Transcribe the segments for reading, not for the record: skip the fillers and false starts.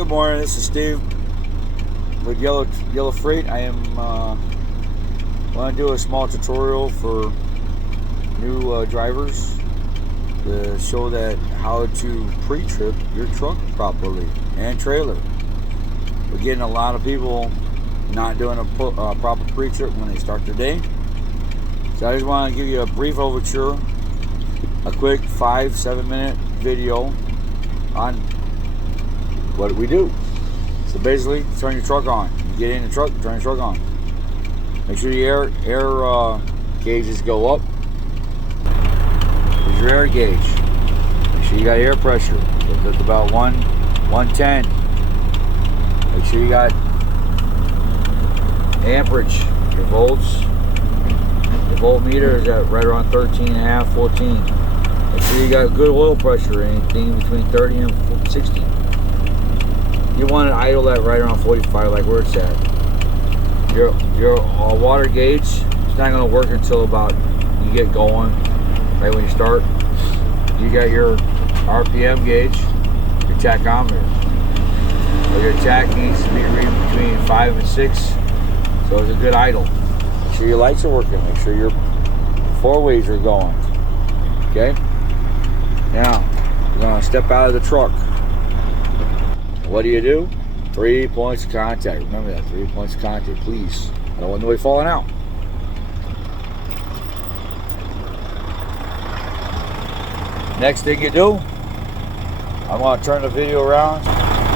Good morning, this is Steve with Yellow Freight. I am want to do a small tutorial for new drivers to show that how to pre-trip your truck properly and trailer. We're getting a lot of people not doing a proper pre-trip when they start their day. So I just want to give you a brief overture, a quick 5-7 minute video on what we do. So basically, turn your truck on. You get in the truck, turn your truck on. Make sure your air gauges go up. Here's your air gauge. Make sure you got air pressure. That's about 110. Make sure you got amperage. Your volts. The voltmeter is at right around 13.5, 14. Make sure you got good oil pressure, anything between 30 and 60. You want to idle that right around 45, like where it's at. Your water gauge is not going to work until about you get going, right when you start. You got your RPM gauge, your tachometer. So your tach needs to be reading between 5 and 6, so it's a good idle. Make sure your lights are working. Make sure your four-ways are going. Okay? Now, you're going to step out of the truck. What do? 3 points of contact. Remember that, 3 points of contact, please. I don't want nobody falling out. Next thing you do, I'm going to turn the video around.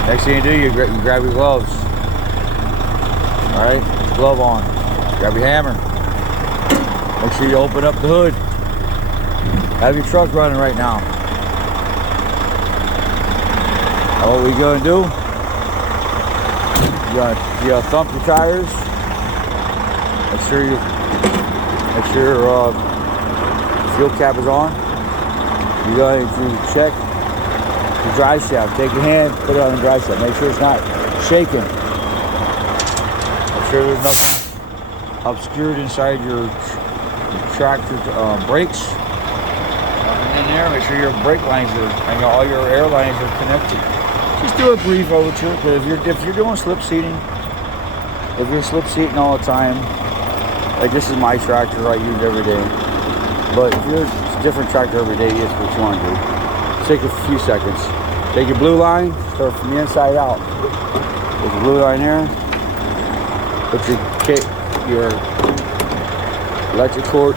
Next thing you do, you grab your gloves. All right, glove on. Grab your hammer. Make sure you open up the hood. Have your truck running right now. Now what we're going to do, you're going to thump your tires. Make sure your fuel cap is on. You're going to check the drive shaft. Take your hand, put it on the drive shaft. Make sure it's not shaking. Make sure there's nothing obscured inside your tractor brakes. Nothing in there. Make sure your brake lines and all your air lines are connected. Just do a brief overture, because if you're doing slip seating, if you're slip seating all the time, like this is my tractor I use every day. But if you're a different tractor every day, it's what you want to do. Take a few seconds. Take your blue line, start from the inside out. Put the blue line there. Put your electric cord,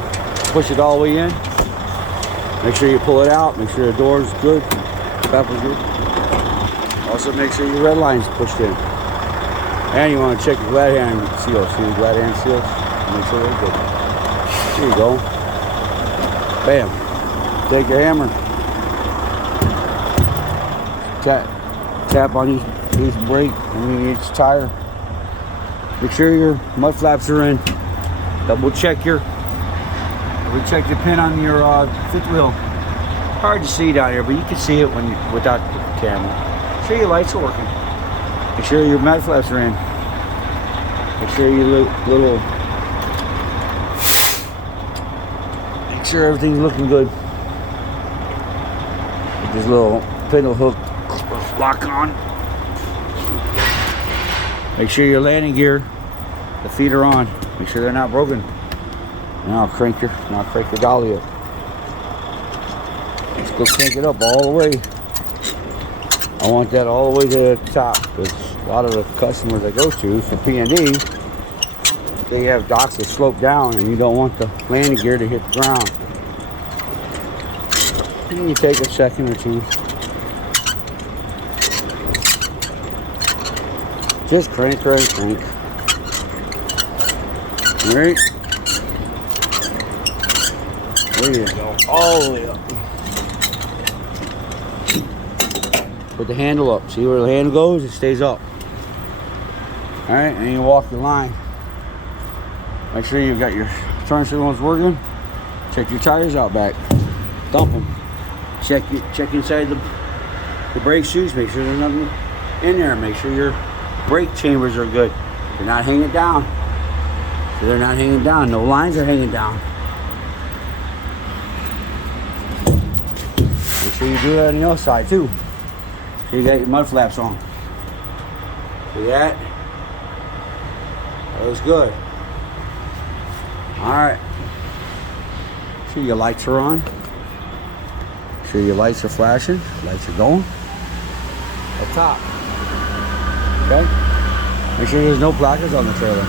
push it all the way in. Make sure you pull it out. Make sure the door's good, is good. Also make sure your red line's pushed in. And you want to check your glad hand seals. See the glad hand seals? Make sure they're good. There you go. Bam. Take your hammer. Tap on each brake and each tire. Make sure your mud flaps are in. Double check the pin on your fifth wheel. Hard to see down here, but you can see it without the camera. Make sure your lights are working. Make sure your mud flaps are in. Make sure make sure everything's looking good. Get this little pintle hook lock on. Make sure your landing gear, the feet are on. Make sure they're not broken. Now crank your dolly up. Let's go crank it up all the way. I want that all the way to the top, because a lot of the customers I go to for P&D, they have docks that slope down and you don't want the landing gear to hit the ground. And you take a second or two. Just crank. Alright. There you go. All the way up. Put the handle up. See where the handle goes? It stays up. Alright, and you walk the line. Make sure you've got your turn signals working. Check your tires out back. Dump them. Check inside the brake shoes. Make sure there's nothing in there. Make sure your brake chambers are good. They're not hanging down. So they're not hanging down. No lines are hanging down. Make sure you do that on the other side too. So you got your mud flaps on. See that? That was good. Alright. Sure your lights are on. Sure your lights are flashing. Lights are going. Up top. Okay? Make sure there's no placards on the trailer.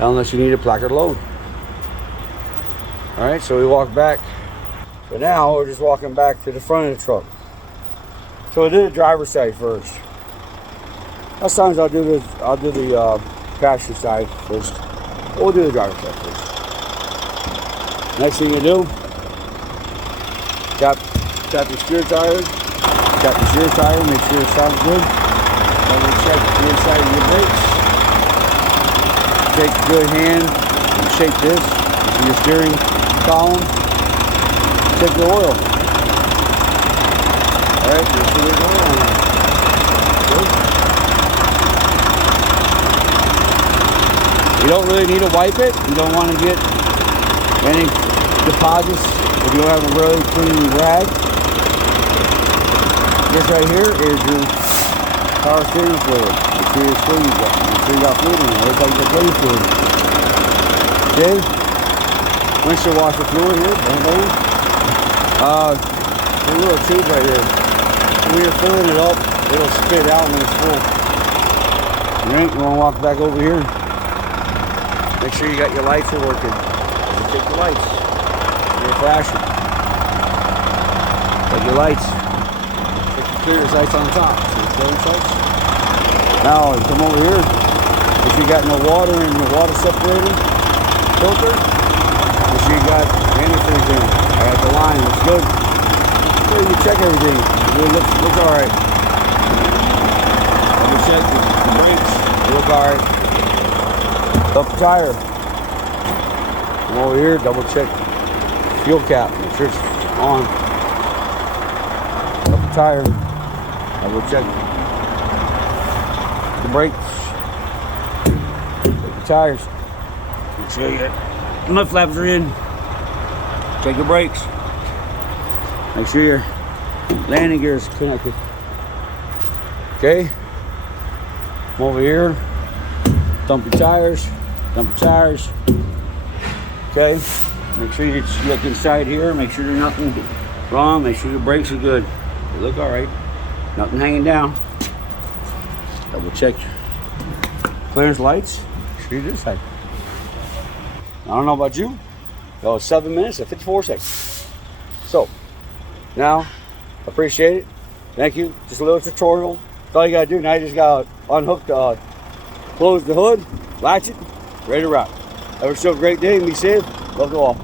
Unless you need a placard load. Alright, so we walk back. So now we're just walking back to the front of the truck. So we'll do the driver's side first. Most times I'll do the passenger side first. We'll do the driver's side first. Next thing you do, tap the steer tire. Tap the steer tire, make sure it sounds good. Then we'll check the inside of your brakes. Take a good hand and shake this into your steering column. Check the oil. Alright, make sure there's oil on there. Good. You don't really need to wipe it. You don't want to get any deposits if you don't have a really clean rag. This right here is your power steering fluid. Make sure your fluid got. Make sure you got fluid in it. Looks like the clean fluid. Okay. Windshield washer fluid here. Bang bang. A little tube right here. When you're filling it up, it'll spit out when it's full. Alright, you want to walk back over here. Make sure you got your lights are working. You take the lights. You're flashing. Take your lights. Take your clear lights on top. See the clearance lights? Now come over here. If you got no water in the water separator filter, make sure you got antifreeze in. I got the line. Looks good. So you can check everything. It looks alright. Double check the brakes. They look alright. Up the tire. Come over here, double check fuel cap, make sure it's on. Up the tire. Double check the brakes. Check the tires. Make sure your mud flaps are in. Check the brakes. Make sure your landing gear is connected. Okay. Come over here. Dump your tires. Dump your tires. Okay. Make sure you look inside here. Make sure there's nothing wrong. Make sure your brakes are good. They look alright. Nothing hanging down. Double check clearance lights. Make sure you do this side. I don't know about you. That was 7 minutes and 54 seconds. So, now, appreciate it. Thank you. Just a little tutorial. That's all you gotta do. Now you just gotta unhook the, close the hood, latch it, ready to rock. Have yourself a great day and be safe. Love you all.